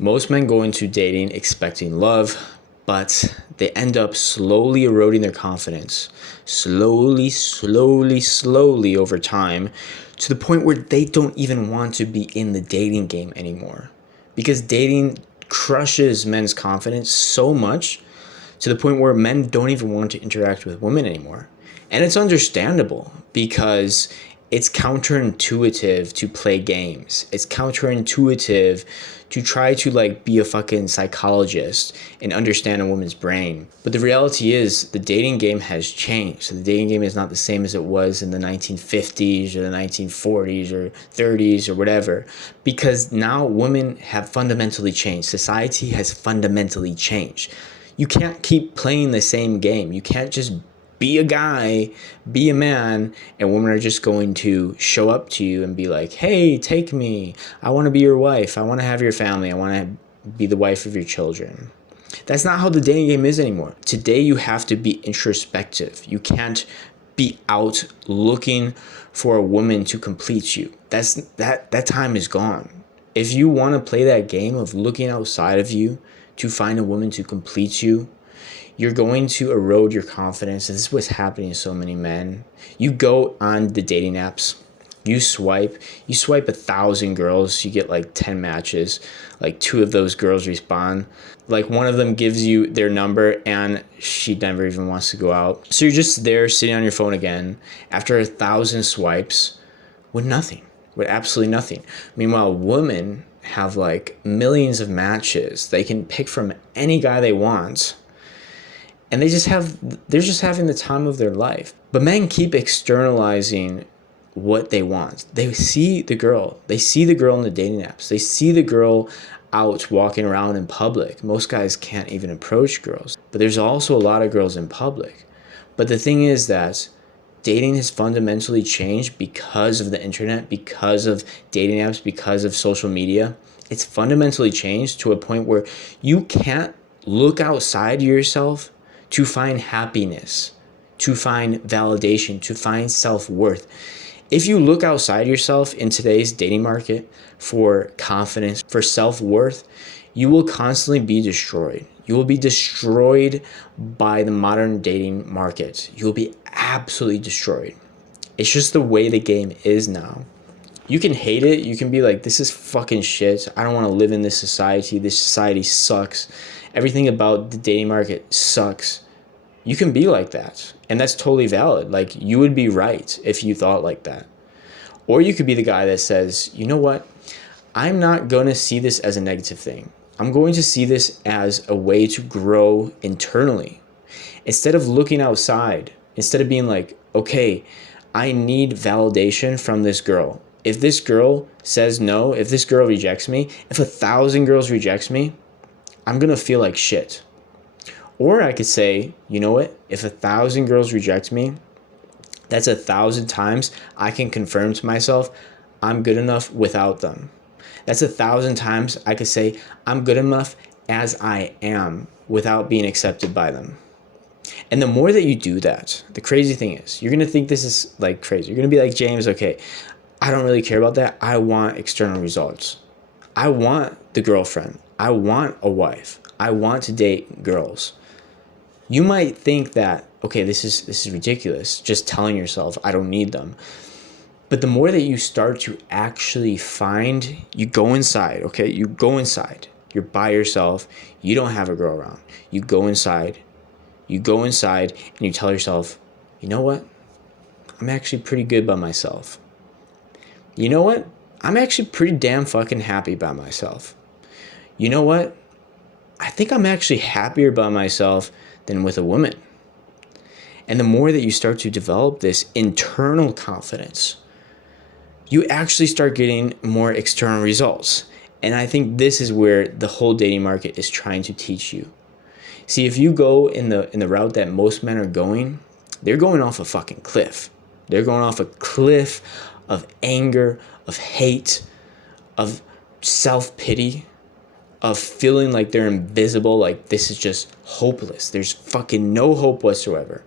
Most men go into dating expecting love, but they end up slowly eroding their confidence, slowly over time, to the point where they don't even want to be in the dating game anymore. Because dating crushes men's confidence so much to the point where men don't even want to interact with women anymore. And it's understandable because it's counterintuitive to play games. It's counterintuitive to try to like be a fucking psychologist and understand a woman's brain. But the reality is the dating game has changed. So the dating game is not the same as it was in the 1950s or the 1940s or 30s or whatever, because now women have fundamentally changed. Society has fundamentally changed. You can't keep playing the same game. You can't just be a guy, be a man, and women are just going to show up to you and be like, hey, take me. I want to be your wife. I want to have your family. I want to be the wife of your children. That's not how the dating game is anymore. Today, you have to be introspective. You can't be out looking for a woman to complete you. That time is gone. If you want to play that game of looking outside of you to find a woman to complete you, you're going to erode your confidence. This is what's happening to so many men. You go on the dating apps, you swipe 1,000 girls, you get like 10 matches, like 2 of those girls respond. Like one of them gives you their number and she never even wants to go out. So you're just there sitting on your phone again after 1,000 swipes with nothing, with absolutely nothing. Meanwhile, women have like millions of matches. They can pick from any guy they want. And they're just having the time of their life. But men keep externalizing what they want. They see the girl. They see the girl in the dating apps. They see the girl out walking around in public. Most guys can't even approach girls. But there's also a lot of girls in public. But the thing is that dating has fundamentally changed because of the internet, because of dating apps, because of social media. It's fundamentally changed to a point where you can't look outside yourself to find happiness, to find validation, to find self-worth. If you look outside yourself in today's dating market for confidence, for self-worth, you will constantly be destroyed. You will be destroyed by the modern dating market. You will be absolutely destroyed. It's just the way the game is now. You can hate it. You can be like, this is fucking shit. I don't want to live in this society. This society sucks. Everything about the dating market sucks. You can be like that. And that's totally valid. Like, you would be right if you thought like that. Or you could be the guy that says, you know what? I'm not going to see this as a negative thing. I'm going to see this as a way to grow internally. Instead of looking outside, instead of being like, okay, I need validation from this girl. If this girl says no, if this girl rejects me, if 1,000 girls rejects me, I'm going to feel like shit. Or I could say, you know what? If 1,000 girls reject me, that's 1,000 times I can confirm to myself I'm good enough without them. That's 1,000 times I could say I'm good enough as I am without being accepted by them. And the more that you do that, the crazy thing is, you're going to think this is like crazy. You're going to be like, James, okay, I don't really care about that. I want external results. I want the girlfriend. I want a wife. I want to date girls. You might think that, okay, this is ridiculous, just telling yourself I don't need them. But the more that you start to actually find, you go inside, okay? You go inside. You're by yourself. You don't have a girl around. You go inside. You go inside and you tell yourself, you know what? I'm actually pretty good by myself. You know what? I'm actually pretty damn fucking happy by myself. You know what? I think I'm actually happier by myself than with a woman. And the more that you start to develop this internal confidence, you actually start getting more external results. And I think this is where the whole dating market is trying to teach you. See, if you go in the route that most men are going, they're going off a fucking cliff. They're going off a cliff of anger, of hate, of self-pity, of feeling like they're invisible, like this is just hopeless. There's fucking no hope whatsoever,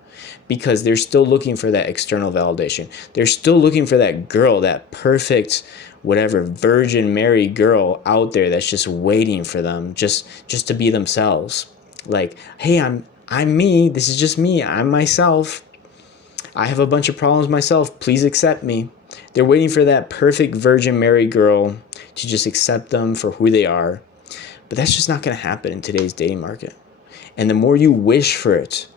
because they're still looking for that external validation. They're still looking for that girl, that perfect whatever Virgin Mary girl out there that's just waiting for them just to be themselves. Like, hey, I'm me. This is just me. I'm myself. I have a bunch of problems myself. Please accept me. They're waiting for that perfect Virgin Mary girl to just accept them for who they are. But that's just not going to happen in today's dating market. And the more you wish for it,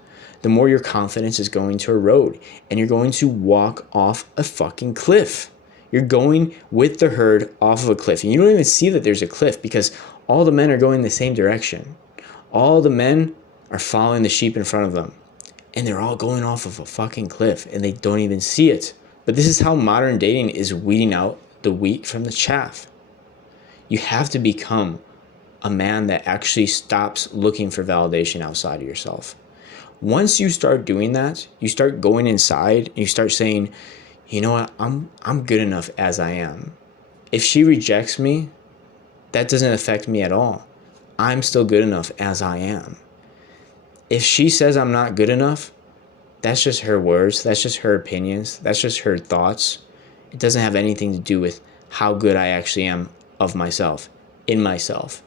the more your confidence is going to erode. And you're going to walk off a fucking cliff. You're going with the herd off of a cliff. And you don't even see that there's a cliff because all the men are going the same direction. All the men are following the sheep in front of them. And they're all going off of a fucking cliff and they don't even see it. But this is how modern dating is weeding out the wheat from the chaff. You have to become a man that actually stops looking for validation outside of yourself. Once you start doing that, you start going inside and you start saying, you know what, I'm good enough as I am. If she rejects me, that doesn't affect me at all. I'm still good enough as I am. If she says I'm not good enough, that's just her words, that's just her opinions, that's just her thoughts. It doesn't have anything to do with how good I actually am of myself, in myself.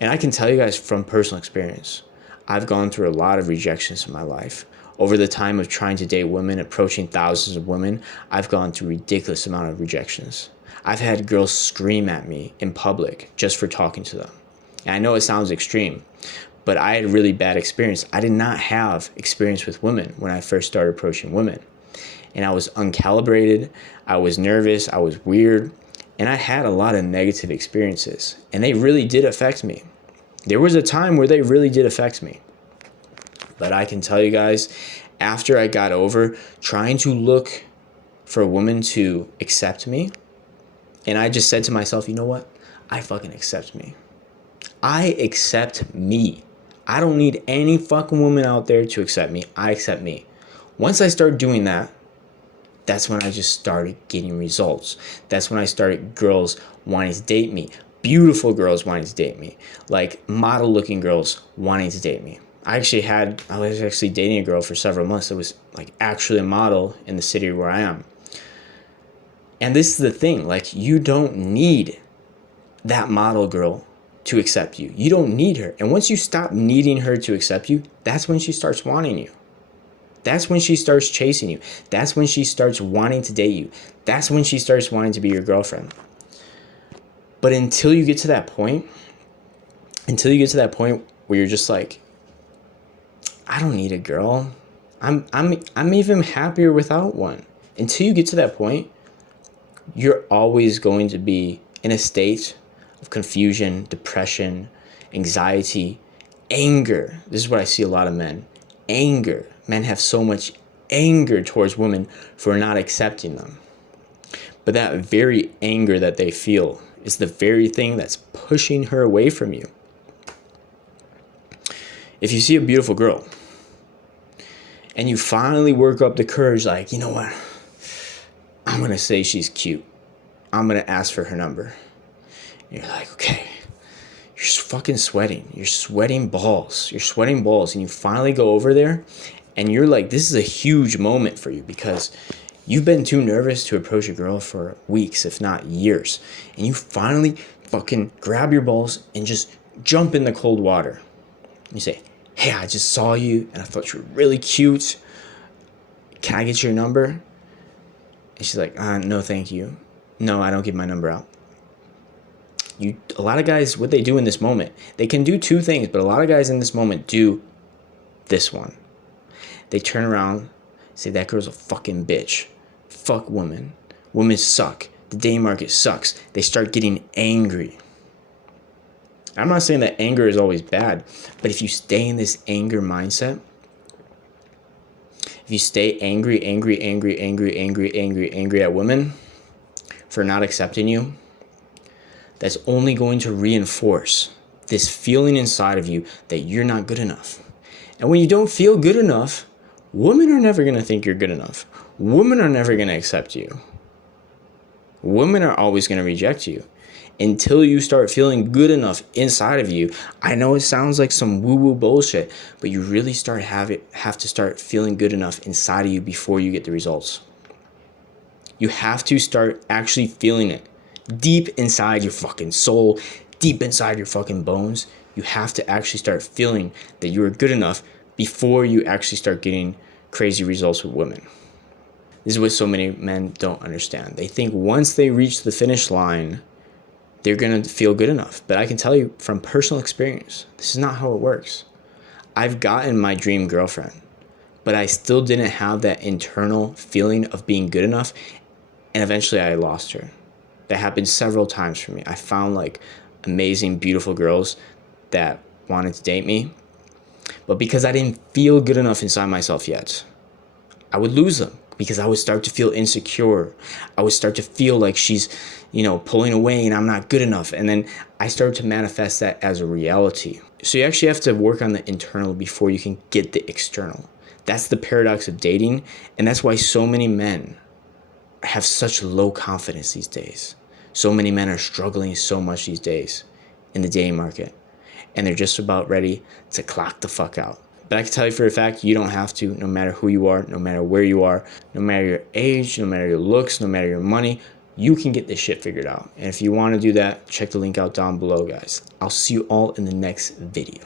And I can tell you guys from personal experience, I've gone through a lot of rejections in my life. Over the time of trying to date women, approaching thousands of women, I've gone through a ridiculous amount of rejections. I've had girls scream at me in public just for talking to them. And I know it sounds extreme, but I had a really bad experience. I did not have experience with women when I first started approaching women. And I was uncalibrated, I was nervous, I was weird, and I had a lot of negative experiences. And they really did affect me. There was a time where they really did affect me. But I can tell you guys, after I got over trying to look for a woman to accept me, and I just said to myself, you know what? I fucking accept me. I accept me. I don't need any fucking woman out there to accept me. I accept me. Once I started doing that, that's when I just started getting results. That's when I started girls wanting to date me. Beautiful girls wanting to date me. Like model looking girls wanting to date me. I was actually dating a girl for several months that was like actually a model in the city where I am. And this is the thing, like you don't need that model girl to accept you. You don't need her. And once you stop needing her to accept you, that's when she starts wanting you. That's when she starts chasing you. That's when she starts wanting to date you. That's when she starts wanting to be your girlfriend. But until you get to that point where you're just like, I don't need a girl. I'm even happier without one. Until you get to that point, you're always going to be in a state of confusion, depression, anxiety, anger. This is what I see a lot of men. Anger. Men have so much anger towards women for not accepting them. But that very anger that they feel is the very thing that's pushing her away from you. If you see a beautiful girl and you finally work up the courage, like, you know what? I'm going to say she's cute. I'm going to ask for her number. And you're like, okay. You're fucking sweating. You're sweating balls. And you finally go over there and you're like, this is a huge moment for you because you've been too nervous to approach a girl for weeks, if not years. And you finally fucking grab your balls and just jump in the cold water. You say, hey, I just saw you and I thought you were really cute. Can I get your number? And she's like, no, thank you. No, I don't give my number out. A lot of guys, what they do in this moment, they can do two things, but a lot of guys in this moment do this one. They turn around, say, that girl's a fucking bitch. Fuck women. Women suck. The dating market sucks. They start getting angry. I'm not saying that anger is always bad, but if you stay in this anger mindset, if you stay angry at women for not accepting you, that's only going to reinforce this feeling inside of you that you're not good enough. And when you don't feel good enough, women are never going to think you're good enough. Women are never going to accept you. Women are always going to reject you until you start feeling good enough inside of you. I know it sounds like some woo-woo bullshit, but you really have to start feeling good enough inside of you before you get the results. You have to start actually feeling it. Deep inside your fucking soul, deep inside your fucking bones, you have to actually start feeling that you are good enough before you actually start getting crazy results with women. This is what so many men don't understand. They think once they reach the finish line, they're going to feel good enough. But I can tell you from personal experience, this is not how it works. I've gotten my dream girlfriend, but I still didn't have that internal feeling of being good enough. And eventually I lost her. That happened several times for me. I found like amazing, beautiful girls that wanted to date me. But because I didn't feel good enough inside myself yet, I would lose them because I would start to feel insecure. I would start to feel like she's, pulling away and I'm not good enough. And then I started to manifest that as a reality. So you actually have to work on the internal before you can get the external. That's the paradox of dating. And that's why so many men have such low confidence these days. So many men are struggling so much these days in the dating market. And they're just about ready to clock the fuck out. But I can tell you for a fact, you don't have to, no matter who you are, no matter where you are, no matter your age, no matter your looks, no matter your money, you can get this shit figured out. And if you want to do that, check the link out down below, guys. I'll see you all in the next video.